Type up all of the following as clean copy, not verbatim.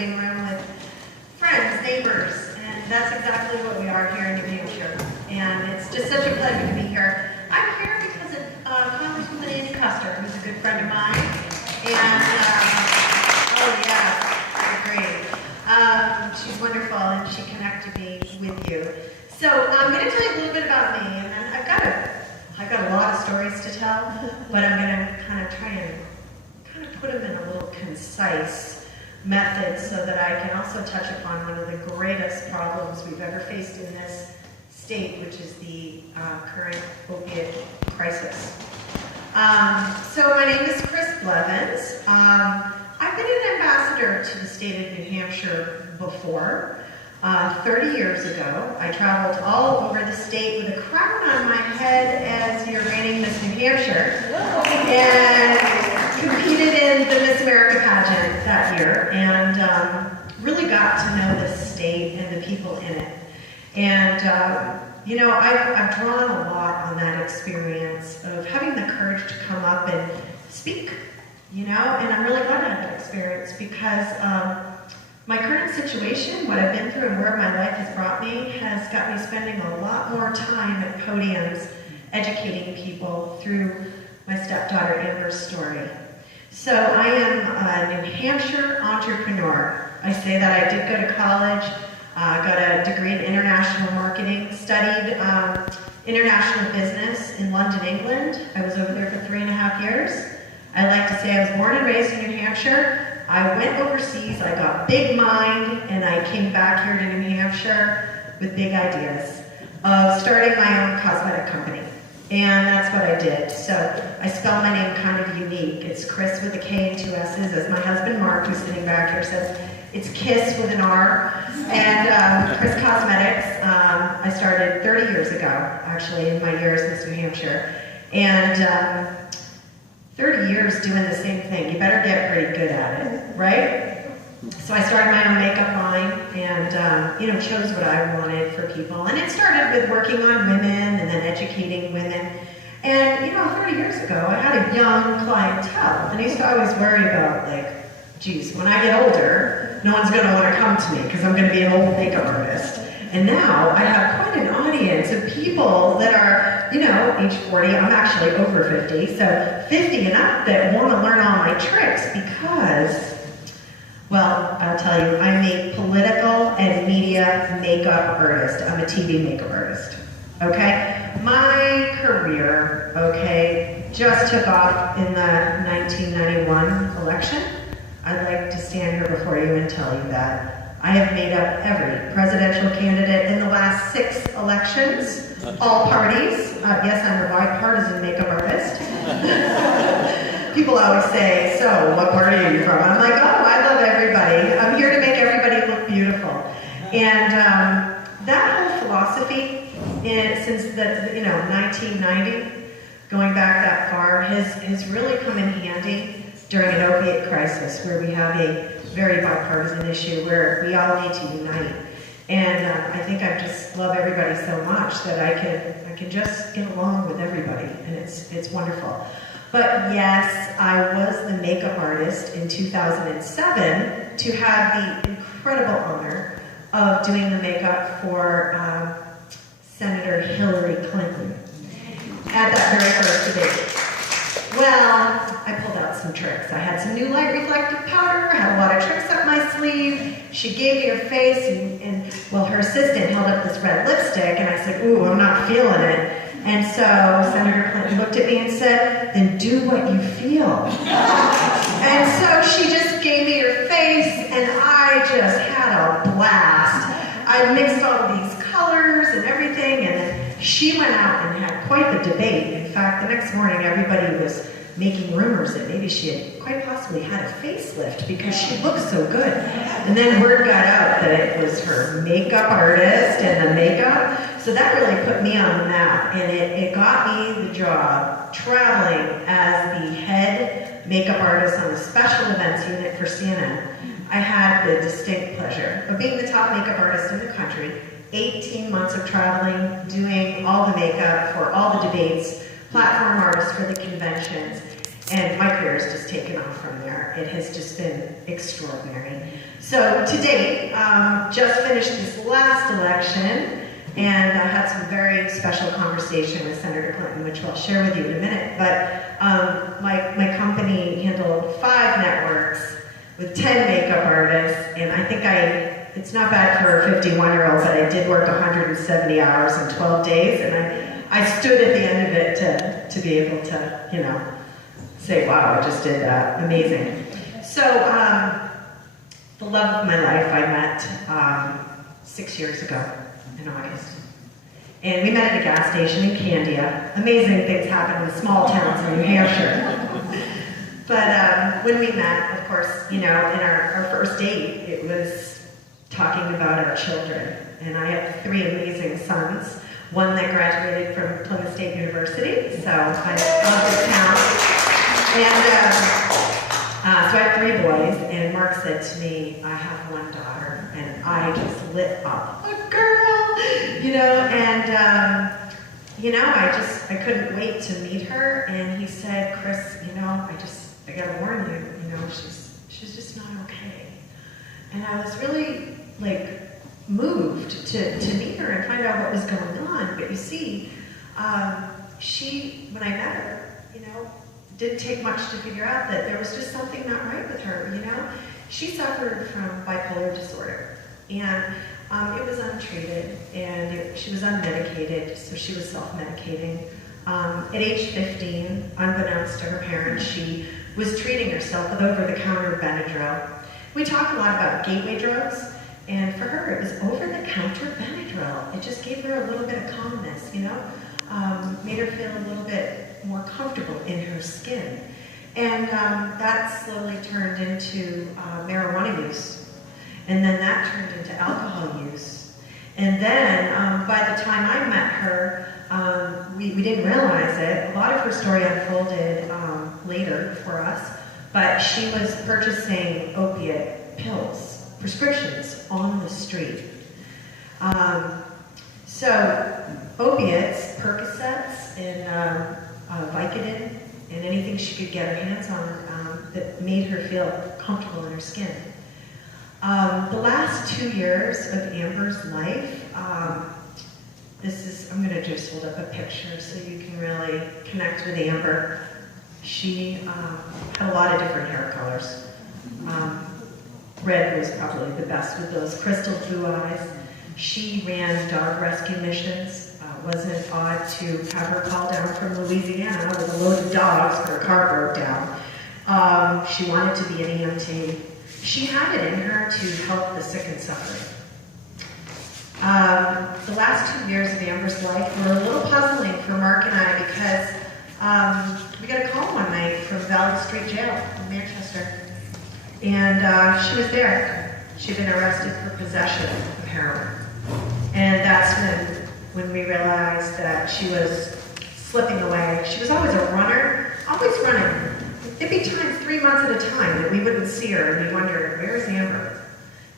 living room with friends, neighbors, and that's exactly what we are here in New Hampshire. And it's just such a pleasure to be here. I'm here because of Congresswoman Annie Custer, who's a good friend of mine. And, oh yeah, great. She's wonderful, and she connected me with you. So I'm going to tell you a little bit about me, and then I've got a lot of stories to tell, but I'm going to kind of try and put them in a little concise method so that I can also touch upon one of the greatest problems we've ever faced in this state, which is the current opiate crisis. So my name is Kriss Blevins. I've been an ambassador to the state of New Hampshire before. 30 years ago, I traveled all over the state with a crown on my head as your reigning Miss New Hampshire, and competed in the Miss America pageant that year, and really got to know the state and the people in it. And you know, I've drawn a lot on that experience of having the courage to come up and speak, you know, and I'm really glad I had that experience because my current situation, what I've been through and where my life has brought me, has got me spending a lot more time at podiums educating people through my stepdaughter Amber's story. So I am a New Hampshire entrepreneur. I say that I did go to college, got a degree in international marketing, studied international business in London, England. I was over there for 3.5 years. I like to say I was born and raised in New Hampshire. I went overseas, I got big mind, and I came back here to New Hampshire with big ideas of starting my own cosmetic company. And that's what I did. So I spell my name kind of unique. It's Kriss with a K and 2 S's, as my husband Mark, who's sitting back here, says. It's Kiss with an R. And Kriss Cosmetics, I started 30 years ago, actually, in my years in Miss New Hampshire. And 30 years doing the same thing. You better get pretty good at it, right? So I started my own makeup line and, you know, chose what I wanted for people. And it started with working on women and then educating women. And, you know, 30 years ago, I had a young clientele. And I used to always worry about, like, geez, when I get older, no one's going to want to come to me because I'm going to be an old makeup artist. And now I have quite an audience of people that are, you know, age 40, I'm actually over 50, so 50 and up that want to learn all my tricks because, well, I'll tell you, I'm a political and media makeup artist. I'm a TV makeup artist, okay? My career, okay, just took off in the 1991 election. I'd like to stand here before you and tell you that. I have made up every presidential candidate in the last 6 elections, all parties. Yes, I'm a bipartisan makeup artist. People always say, so what party are you from? I'm like, oh, I love everybody. I'm here to make everybody look beautiful. And that whole philosophy, since the 1990, going back that far, has really come in handy during an opiate crisis where we have a very bipartisan issue where we all need to unite. And I think I just love everybody so much that I can just get along with everybody, and it's wonderful. But yes, I was the makeup artist in 2007 to have the incredible honor of doing the makeup for Senator Hillary Clinton at that very first debate. Well, I pulled out some tricks. I had some new light reflective powder, had a lot of tricks up my sleeve. She gave me her face, and well, her assistant held up this red lipstick, and I said, ooh, I'm not feeling it. And so Senator Clinton looked at me and said, then do what you feel. And so she just gave me her face, and I just had a blast. I mixed all of these colors and everything, and then she went out and had quite the debate. In fact, the next morning, everybody was making rumors that maybe she had quite possibly had a facelift because she looked so good. And then word got out that it was her makeup artist and the makeup. So that really put me on the map, and it got me the job traveling as the head makeup artist on the special events unit for CNN. I had the distinct pleasure of being the top makeup artist in the country, 18 months of traveling, doing all the makeup for all the debates, platform artists for the conventions, and my career is just taken off from there. It has just been extraordinary. So today, just finished this last election, and I had some very special conversation with Senator Clinton, which I'll share with you in a minute. But my company handled 5 networks with 10 makeup artists, and I think it's not bad for a 51-year-old, but I did work 170 hours in 12 days, and I stood at the end of it to be able to, say, wow, I just did that. Amazing. So, the love of my life I met 6 years ago in August. And we met at a gas station in Candia. Amazing things happen in small towns in New Hampshire. But when we met, of course, in our first date, it was talking about our children. And I have 3 amazing sons. One that graduated from Plymouth State University, so I love this town. And so I have 3 boys, and Mark said to me, I have 1 daughter, and I just lit up. A girl! I couldn't wait to meet her, and he said, Kriss, I gotta warn you, she's just not okay. And I was really, moved to meet her and find out what was going on. But you see, when I met her, didn't take much to figure out that there was just something not right with her, She suffered from bipolar disorder, and it was untreated, and she was unmedicated, so she was self-medicating. At age 15, unbeknownst to her parents, she was treating herself with over-the-counter Benadryl. We talk a lot about gateway drugs, and for her, it was over-the-counter Benadryl. It just gave her a little bit of calmness, made her feel a little bit more comfortable in her skin. And that slowly turned into marijuana use. And then that turned into alcohol use. And then by the time I met her, we didn't realize it. A lot of her story unfolded later for us, but she was purchasing opiate pills, prescriptions on the street. So opiates, Percocets, and Vicodin, and anything she could get her hands on that made her feel comfortable in her skin. The last 2 years of Amber's life, I'm going to just hold up a picture so you can really connect with Amber. She had a lot of different hair colors. Red was probably the best with those crystal blue eyes. She ran dog rescue missions. Wasn't odd to have her call down from Louisiana with a load of dogs when her car broke down. She wanted to be an EMT. She had it in her to help the sick and suffering. The last 2 years of Amber's life were a little puzzling for Mark and I because we got a call one night from Valley Street Jail in Manchester. And she was there. She'd been arrested for possession of heroin. And that's when we realized that she was slipping away. She was always a runner, always running. It'd be times 3 months at a time that we wouldn't see her, and we wondered, where's Amber?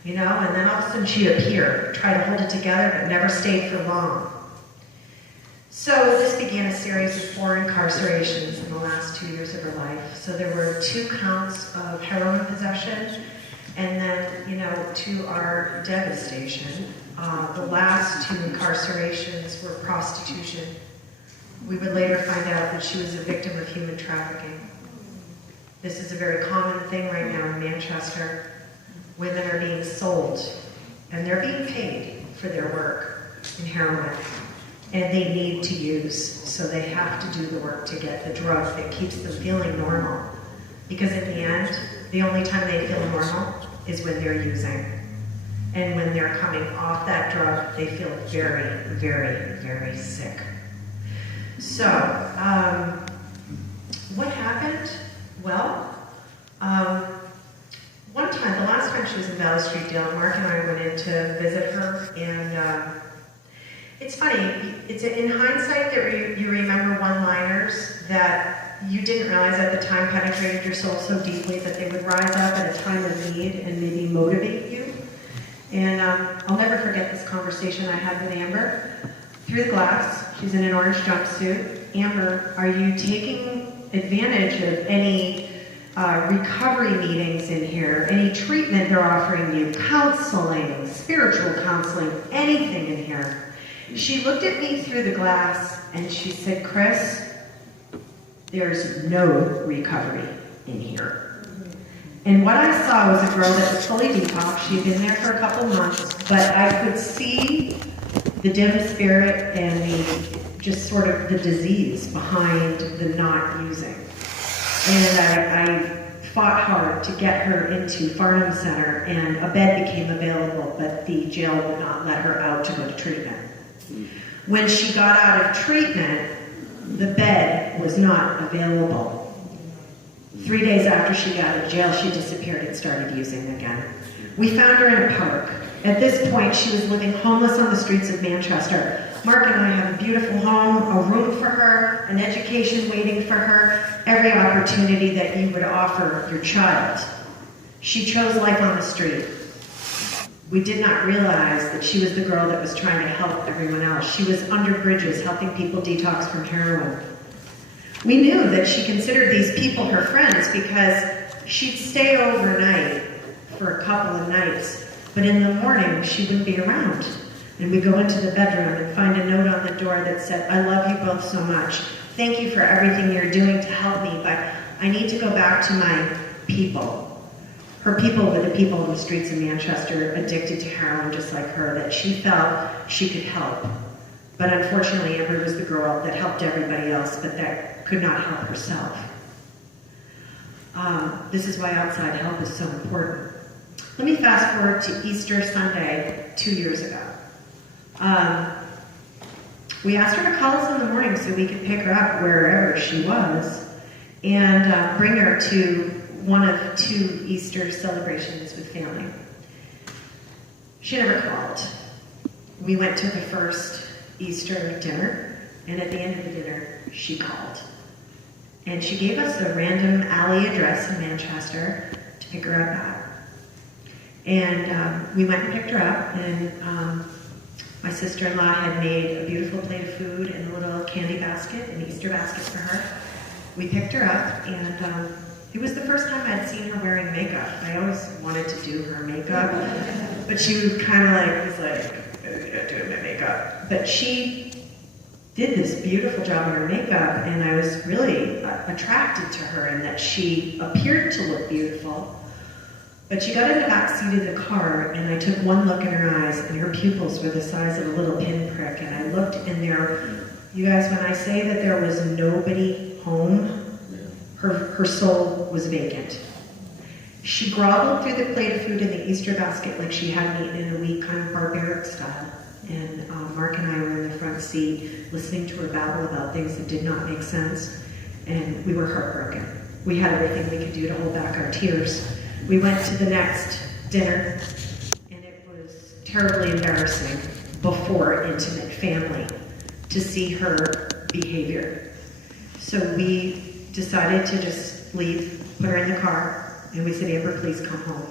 And then all of a sudden she'd appear, try to hold it together, but never stayed for long. So this began a series of 4 incarcerations in the last 2 years of her life. So there were 2 counts of heroin possession, and then, to our devastation, the last 2 incarcerations were prostitution. We would later find out that she was a victim of human trafficking. This is a very common thing right now in Manchester. Women are being sold, and they're being paid for their work in heroin. And they need to use, so they have to do the work to get the drug that keeps them feeling normal. Because in the end, the only time they feel normal is when they're using. And when they're coming off that drug, they feel very, very, very sick. So, what happened? Well, one time, the last time she was in Valley Street Jail, Mark and I went in to visit her, and it's funny, it's in hindsight that you remember one-liners that you didn't realize at the time penetrated your soul so deeply that they would rise up at a time of need and maybe motivate you. And I'll never forget this conversation I had with Amber. Through the glass, she's in an orange jumpsuit. Amber, are you taking advantage of any recovery meetings in here, any treatment they're offering you, counseling, spiritual counseling, anything in here. She looked at me through the glass and she said, Kriss, there's no recovery in here. And what I saw was a girl that was fully detoxed. She'd been there for a couple months, but I could see the dim spirit and just sort of the disease behind the not using. And I fought hard to get her into Farnham Center, and a bed became available, but the jail would not let her out to go to treatment. When she got out of treatment, the bed was not available. 3 days after she got out of jail, she disappeared and started using again. We found her in a park. At this point, she was living homeless on the streets of Manchester. Mark and I have a beautiful home, a room for her, an education waiting for her, every opportunity that you would offer your child. She chose life on the street. We did not realize that she was the girl that was trying to help everyone else. She was under bridges helping people detox from heroin. We knew that she considered these people her friends because she'd stay overnight for a couple of nights, but in the morning she wouldn't be around. And we'd go into the bedroom and find a note on the door that said, I love you both so much. Thank you for everything you're doing to help me, but I need to go back to my people. Her people were the people in the streets of Manchester addicted to heroin just like her, that she felt she could help. But unfortunately, Amber was the girl that helped everybody else, but that could not help herself. This is why outside help is so important. Let me fast forward to Easter Sunday 2 years ago. We asked her to call us in the morning so we could pick her up wherever she was and bring her to one of 2 Easter celebrations with family. She never called. We went to the first Easter dinner, and at the end of the dinner, she called. And she gave us a random alley address in Manchester to pick her up at. And we went and picked her up, and my sister-in-law had made a beautiful plate of food and a little candy basket, an Easter basket for her. We picked her up, and it was the first time I'd seen her wearing makeup. I always wanted to do her makeup, but she was kind of was like, you're not doing my makeup. But she did this beautiful job on her makeup, and I was really attracted to her in that she appeared to look beautiful. But she got in the back seat of the car, and I took one look in her eyes, and her pupils were the size of a little pinprick. And I looked in there. You guys, when I say that there was nobody home, her soul was vacant. She groveled through the plate of food in the Easter basket like she hadn't eaten in a week, kind of barbaric style. And Mark and I were in the front seat listening to her babble about things that did not make sense, and we were heartbroken. We had everything we could do to hold back our tears. We went to the next dinner, and it was terribly embarrassing before intimate family to see her behavior. So we decided to just leave, put her in the car, and we said, Amber, please come home.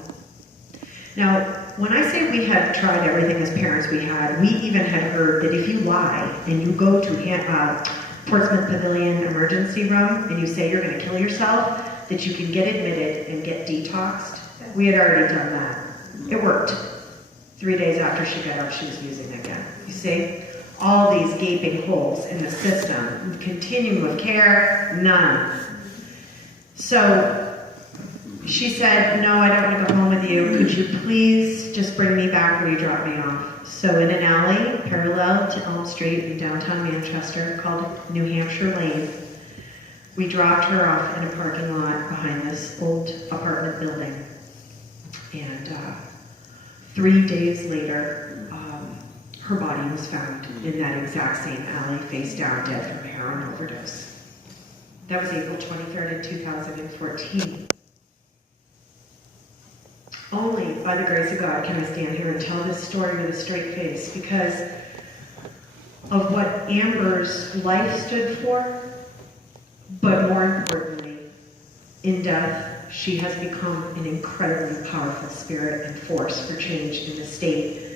Now, when I say we had tried everything as parents we even had heard that if you lie and you go to Portsmouth Pavilion emergency room and you say you're going to kill yourself, that you can get admitted and get detoxed. We had already done that. It worked. 3 days after she got out, she was using again. You see? All these gaping holes in the system. Continuum of care, none. So she said, no, I don't want to go home with you. Could you please just bring me back where you dropped me off? So in an alley parallel to Elm Street in downtown Manchester called New Hampshire Lane, we dropped her off in a parking lot behind this old apartment building. And 3 days later, her body was found in that exact same alley, face down, dead from a heroin overdose. That was April 23rd in 2014. Only by the grace of God can I stand here and tell this story with a straight face, because of what Amber's life stood for, but more importantly, in death, she has become an incredibly powerful spirit and force for change in the state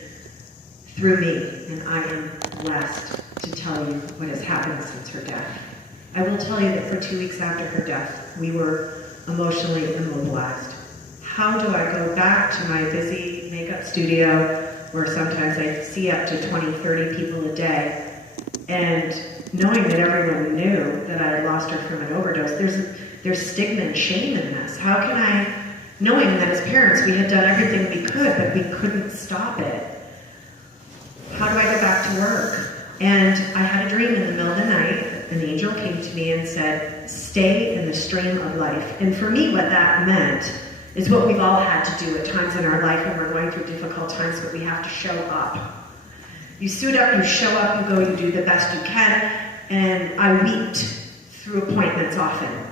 through me, and I am blessed to tell you what has happened since her death. I will tell you that for 2 weeks after her death, we were emotionally immobilized. How do I go back to my busy makeup studio where sometimes I see up to 20, 30 people a day, and knowing that everyone knew that I had lost her from an overdose, there's stigma and shame in this. How can I, knowing that as parents we had done everything we could, but we couldn't stop it, how do I go back to work? And I had a dream in the middle of the night. An angel came to me and said, stay in the stream of life. And for me, what that meant is what we've all had to do at times in our life when we're going through difficult times, but we have to show up. You suit up, you show up, you go, you do the best you can. And I wept through appointments often.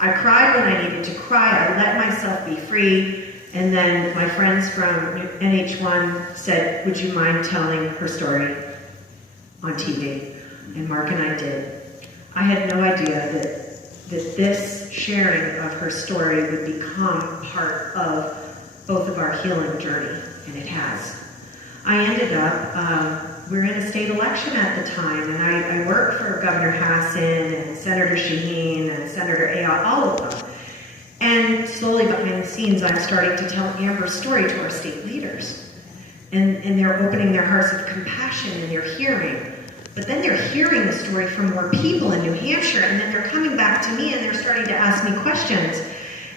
I cried when I needed to cry. I let myself be free. And then my friends from NH1 said, would you mind telling her story on TV? And Mark and I did. I had no idea that this sharing of her story would become part of both of our healing journey, and it has. I ended up, we were in a state election at the time, and I worked for Governor Hassan and Senator Shaheen and Senator Ayotte, all of them. And slowly behind the scenes, I'm starting to tell Amber's story to our state leaders. And they're opening their hearts of compassion, and they're hearing. But then they're hearing the story from more people in New Hampshire, and then they're coming back to me and they're starting to ask me questions.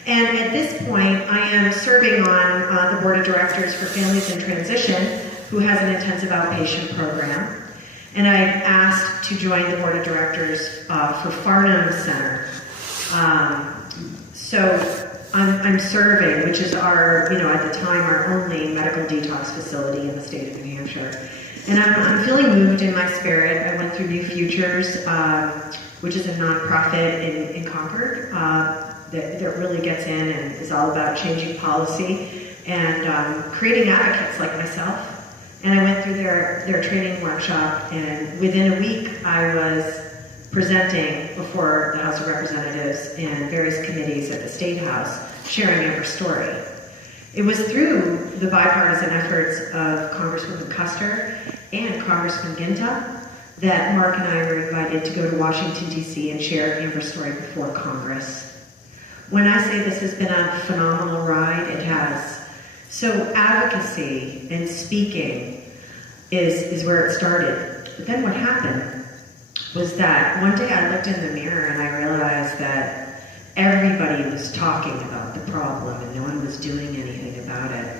And at this point, I am serving on the board of directors for Families in Transition, who has an intensive outpatient program. And I asked to join the board of directors for Farnham Center. So I'm serving, which is our, at the time, our only medical detox facility in the state of New Hampshire. And I'm feeling moved in my spirit. I went through New Futures, which is a nonprofit in Concord that really gets in and is all about changing policy and creating advocates like myself. And I went through their training workshop, and within a week I was presenting before the House of Representatives and various committees at the State House, sharing Amber's story. It was through the bipartisan efforts of Congresswoman Custer and Congressman Ginta that Mark and I were invited to go to Washington, D.C. and share Amber's story before Congress. When I say this has been a phenomenal ride, it has. So advocacy and speaking is where it started. But then what happened was that one day I looked in the mirror and I realized that everybody was talking about the problem and no one was doing anything about it.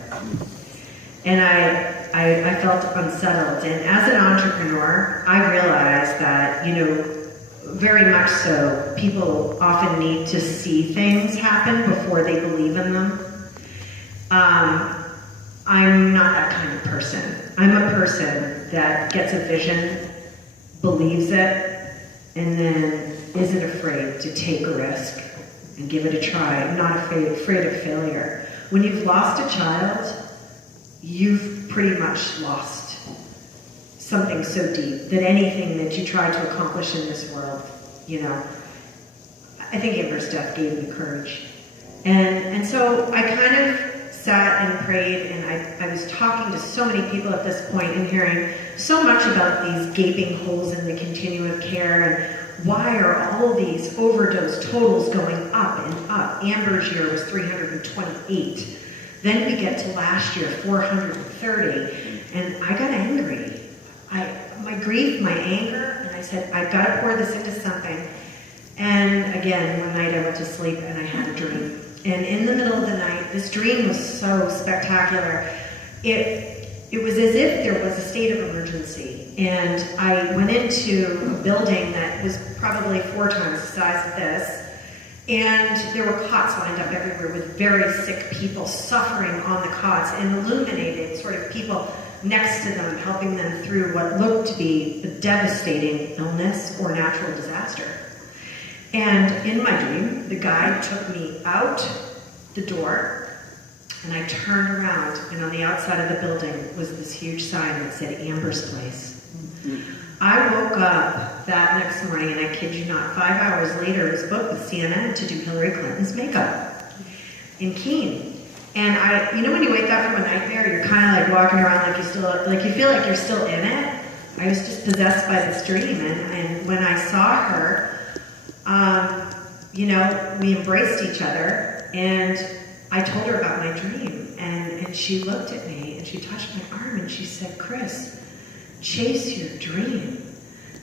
And I felt unsettled. And as an entrepreneur, I realized that, very much so, people often need to see things happen before they believe in them. I'm not that kind of person. I'm a person that gets a vision, believes it, and then isn't afraid to take a risk and give it a try. I'm not afraid of failure. When you've lost a child, you've pretty much lost something so deep that anything that you try to accomplish in this world, I think Amber's death gave me courage. And so I kind of sat and prayed, and I was talking to so many people at this point and hearing so much about these gaping holes in the continuum of care and why are all these overdose totals going up and up. Amber's year was 328. Then we get to last year, 430, and I got angry. My grief, my anger, and I said, I've got to pour this into something. And again, one night I went to sleep and I had a dream. And in the middle of the night, this dream was so spectacular. It was as if there was a state of emergency. And I went into a building that was probably 4 times the size of this. And there were cots lined up everywhere with very sick people suffering on the cots and illuminated sort of people next to them, helping them through what looked to be a devastating illness or natural disaster. And in my dream, the guide took me out the door, and I turned around, and on the outside of the building was this huge sign that said Amber's Place. I woke up that next morning, and I kid you not, 5 hours later, I was booked with CNN to do Hillary Clinton's makeup in Keene. And when you wake up from a nightmare, you're kind of like walking around like you feel like you're still in it. I was just possessed by this dream, and when I saw her, we embraced each other, and I told her about my dream, and she looked at me, and she touched my arm, and she said, Kriss, chase your dream.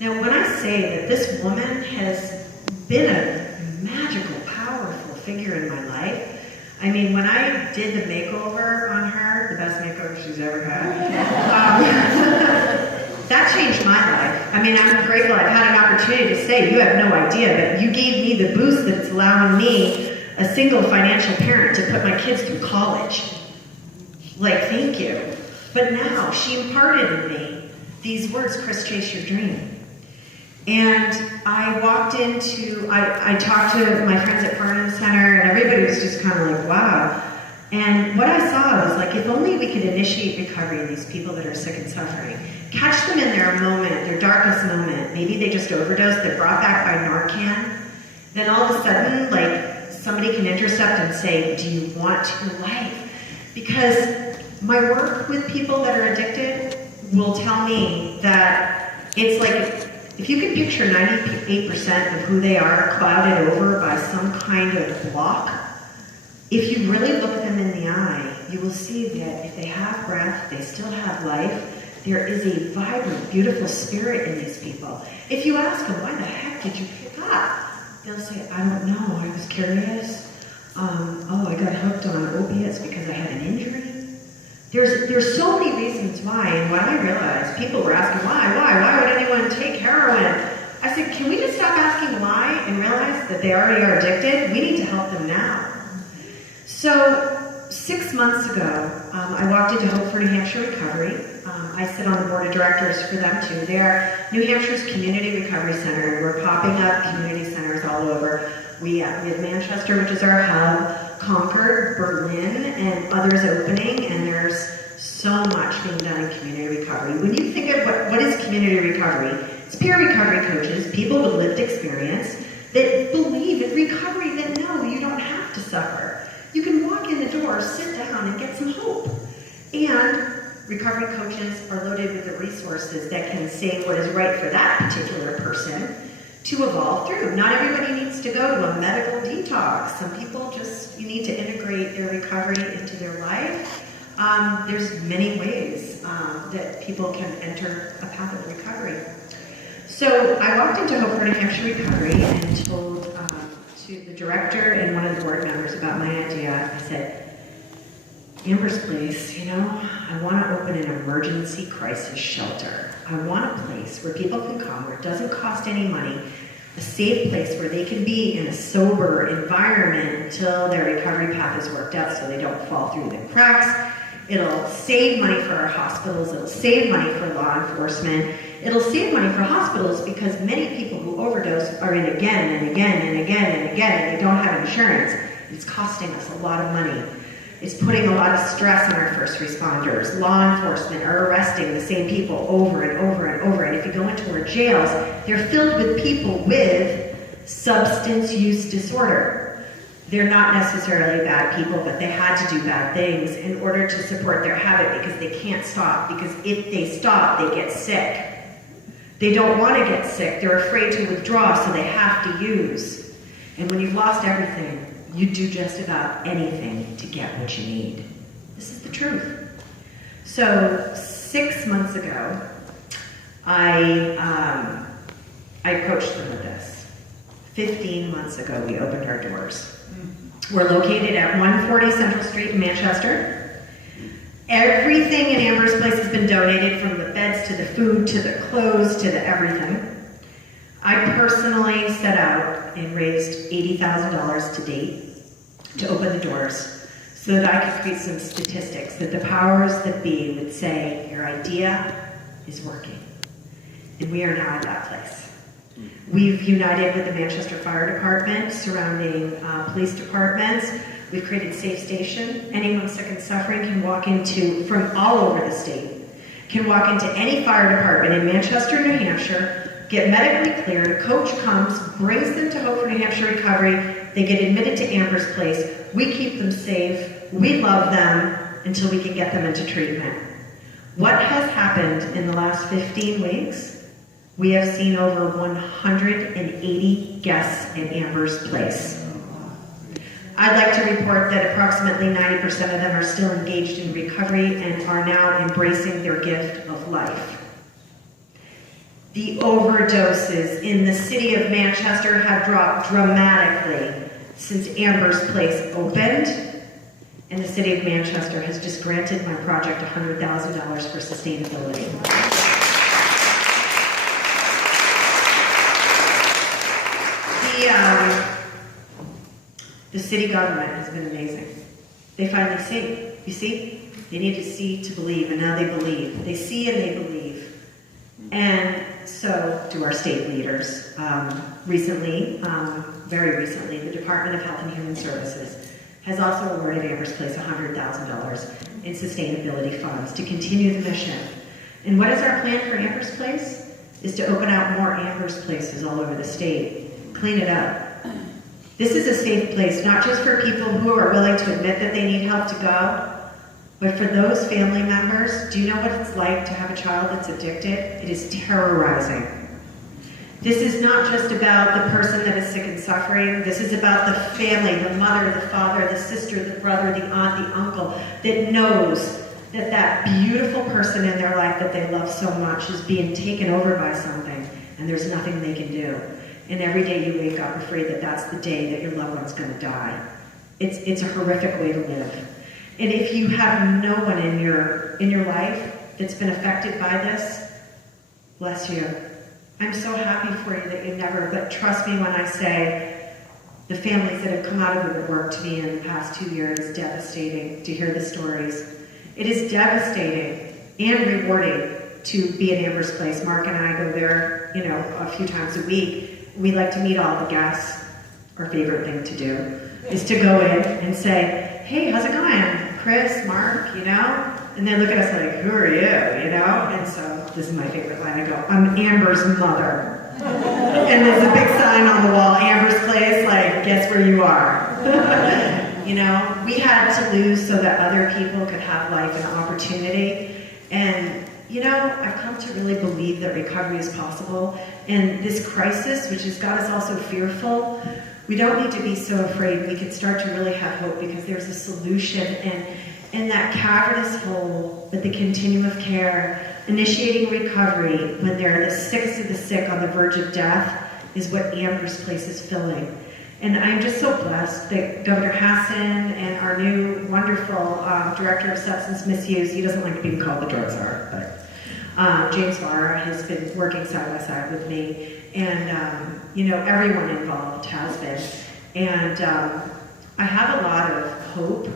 Now, when I say that this woman has been a magical, powerful figure in my life, I mean, when I did the makeover on her, the best makeover she's ever had, that changed my life. I mean, I'm grateful I've had an opportunity to say, you have no idea, but you gave me the boost that's allowing me, a single financial parent, to put my kids through college. Like, thank you. But now, she imparted in me these words, Kriss, chase your dream. And I walked into, I talked to my friends at Farnham Center, and everybody was just kind of like, wow. And what I saw was like, if only we could initiate recovery in these people that are sick and suffering, catch them in their moment, their darkest moment. Maybe they just overdosed, they're brought back by Narcan. Then all of a sudden, like, somebody can intercept and say, do you want your life? Because my work with people that are addicted will tell me that it's like, if you can picture 98% of who they are clouded over by some kind of block, if you really look them in the eye, you will see that if they have breath, they still have life. There is a vibrant, beautiful spirit in these people. If you ask them, why the heck did you pick up? They'll say, I don't know, I was curious. I got hooked on opiates because I had an injury. There's so many reasons why, and when I realized people were asking why would anyone take heroin? I said, can we just stop asking why and realize that they already are addicted? We need to help them now. So 6 months ago, I walked into Hope for New Hampshire Recovery. I sit on the board of directors for them too. They are New Hampshire's community recovery center, and we're popping up community centers all over. We have Manchester, which is our hub, Concord, Berlin, and others opening, and there's so much being done in community recovery. When you think of what is community recovery, it's peer recovery coaches, people with lived experience that believe in recovery, that no, you don't have to suffer. You can walk in the door, sit down, and get some hope. And recovery coaches are loaded with the resources that can say what is right for that particular person to evolve through. Not everybody needs to go to a medical detox. Some people just, you need to integrate their recovery into their life. There's many ways that people can enter a path of recovery. So I walked into Hope for New Hampshire Recovery and told to the director and one of the board members about my idea. I said, Amber's Place, I want to open an emergency crisis shelter. I want a place where people can come, where it doesn't cost any money, a safe place where they can be in a sober environment until their recovery path is worked out so they don't fall through the cracks. It'll save money for our hospitals. It'll save money for law enforcement. It'll save money for hospitals because many people who overdose are in again and again and again and again, and they don't have insurance. It's costing us a lot of money. It's putting a lot of stress on our first responders. Law enforcement are arresting the same people over and over and over. And if you go into our jails, they're filled with people with substance use disorder. They're not necessarily bad people, but they had to do bad things in order to support their habit because they can't stop. Because if they stop, they get sick. They don't want to get sick. They're afraid to withdraw, so they have to use. And when you've lost everything, you do just about anything to get what you need. This is the truth. So 6 months ago, I approached them with this. 15 months ago, we opened our doors. We're located at 140 Central Street in Manchester. Everything in Amber's Place has been donated, from the beds to the food to the clothes to the everything. I personally set out and raised $80,000 to date to open the doors so that I could create some statistics that the powers that be would say, your idea is working. And we are now at that place. We've united with the Manchester Fire Department, surrounding police departments. We've created Safe Station. Anyone sick and suffering can walk into, from all over the state, can walk into any fire department in Manchester, New Hampshire, get medically cleared. A coach comes, brings them to Hope for New Hampshire Recovery. They get admitted to Amber's Place. We keep them safe. We love them until we can get them into treatment. What has happened in the last 15 weeks? We have seen over 180 guests at Amber's Place. I'd like to report that approximately 90% of them are still engaged in recovery and are now embracing their gift of life. The overdoses in the city of Manchester have dropped dramatically since Amber's Place opened, and the city of Manchester has just granted my project $100,000 for sustainability. The city government has been amazing. They finally see. You see? They need to see to believe, and now they believe. They see and they believe. And so do our state leaders. Recently, very recently, the Department of Health and Human Services has also awarded Amber's Place $100,000 in sustainability funds to continue the mission. And what is our plan for Amber's Place? Is to open out more Amber's Places all over the state. Clean it up. This is a safe place, not just for people who are willing to admit that they need help to go, but for those family members. Do you know what it's like to have a child that's addicted? It is terrorizing. This is not just about the person that is sick and suffering. This is about the family, the mother, the father, the sister, the brother, the aunt, the uncle, that knows that that beautiful person in their life that they love so much is being taken over by something, and there's nothing they can do. And every day you wake up afraid that that's the day that your loved one's going to die. It's a horrific way to live. And if you have no one in your life that's been affected by this, bless you. I'm so happy for you that you never, but trust me when I say the families that have come out of the woodwork to me in the past 2 years is devastating to hear the stories. It is devastating and rewarding to be at Amber's Place. Mark and I go there, a few times a week. We like to meet all the guests. Our favorite thing to do is to go in and say, hey, how's it going? Kriss, Mark, And they look at us like, who are you, And so this is my favorite line. I go, I'm Amber's mother. And there's a big sign on the wall, Amber's Place, like, guess where you are. We had to lose so that other people could have life and opportunity. And I've come to really believe that recovery is possible. And this crisis, which has got us all so fearful, we don't need to be so afraid. We can start to really have hope because there's a solution. And in that cavernous hole with the continuum of care, initiating recovery when they're the sickest of the sick on the verge of death is what Amber's Place is filling. And I'm just so blessed that Governor Hassan and our new wonderful Director of Substance Misuse, he doesn't like being called the drug czar, but James Vara has been working side by side with me. And, everyone involved has been. And I have a lot of hope.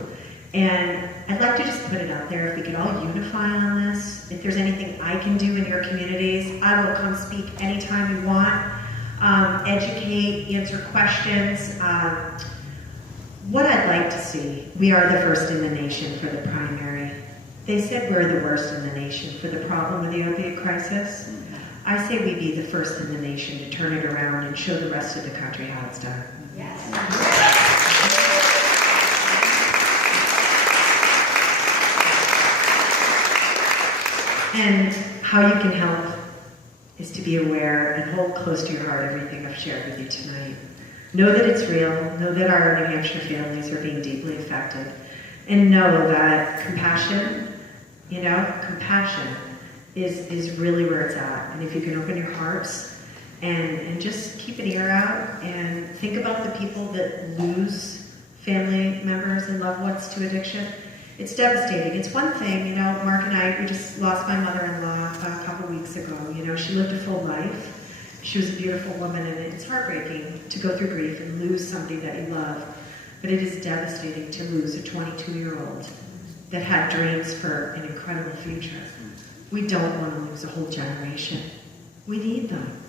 And I'd like to just put it out there, if we could all unify on this, if there's anything I can do in your communities, I will come speak anytime you want. Educate, answer questions. What I'd like to see, we are the first in the nation for the primary. They said we're the worst in the nation for the problem of the opiate crisis. I say we be the first in the nation to turn it around and show the rest of the country how it's done. Yes. And how you can help is to be aware and hold close to your heart everything I've shared with you tonight. Know that it's real. Know that our New Hampshire families are being deeply affected. And know that compassion, compassion is really where it's at. And if you can open your hearts and just keep an ear out and think about the people that lose family members and loved ones to addiction, it's devastating. It's one thing, Mark and I, we just lost my mother-in-law a couple weeks ago. She lived a full life. She was a beautiful woman, and it's heartbreaking to go through grief and lose somebody that you love. But it is devastating to lose a 22-year-old that had dreams for an incredible future. We don't want to lose a whole generation. We need them,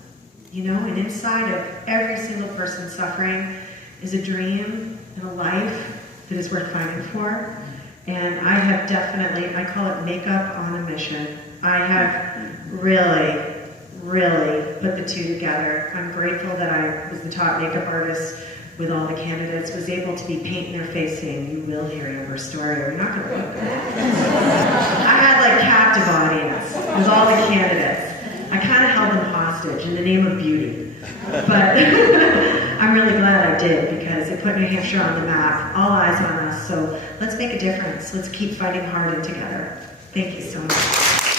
and inside of every single person suffering is a dream and a life that is worth fighting for. And I have definitely, I call it makeup on a mission. I have really put the two together. I'm grateful that I was the top makeup artist with all the candidates, was able to be painting their face saying, you will hear Amber's story, or you're not going to look at it. I had captive audience with all the candidates. I kind of held them hostage in the name of beauty. But I'm really glad I did, because it put New Hampshire on the map, all eyes on us. So let's make a difference. Let's keep fighting hard and together. Thank you so much.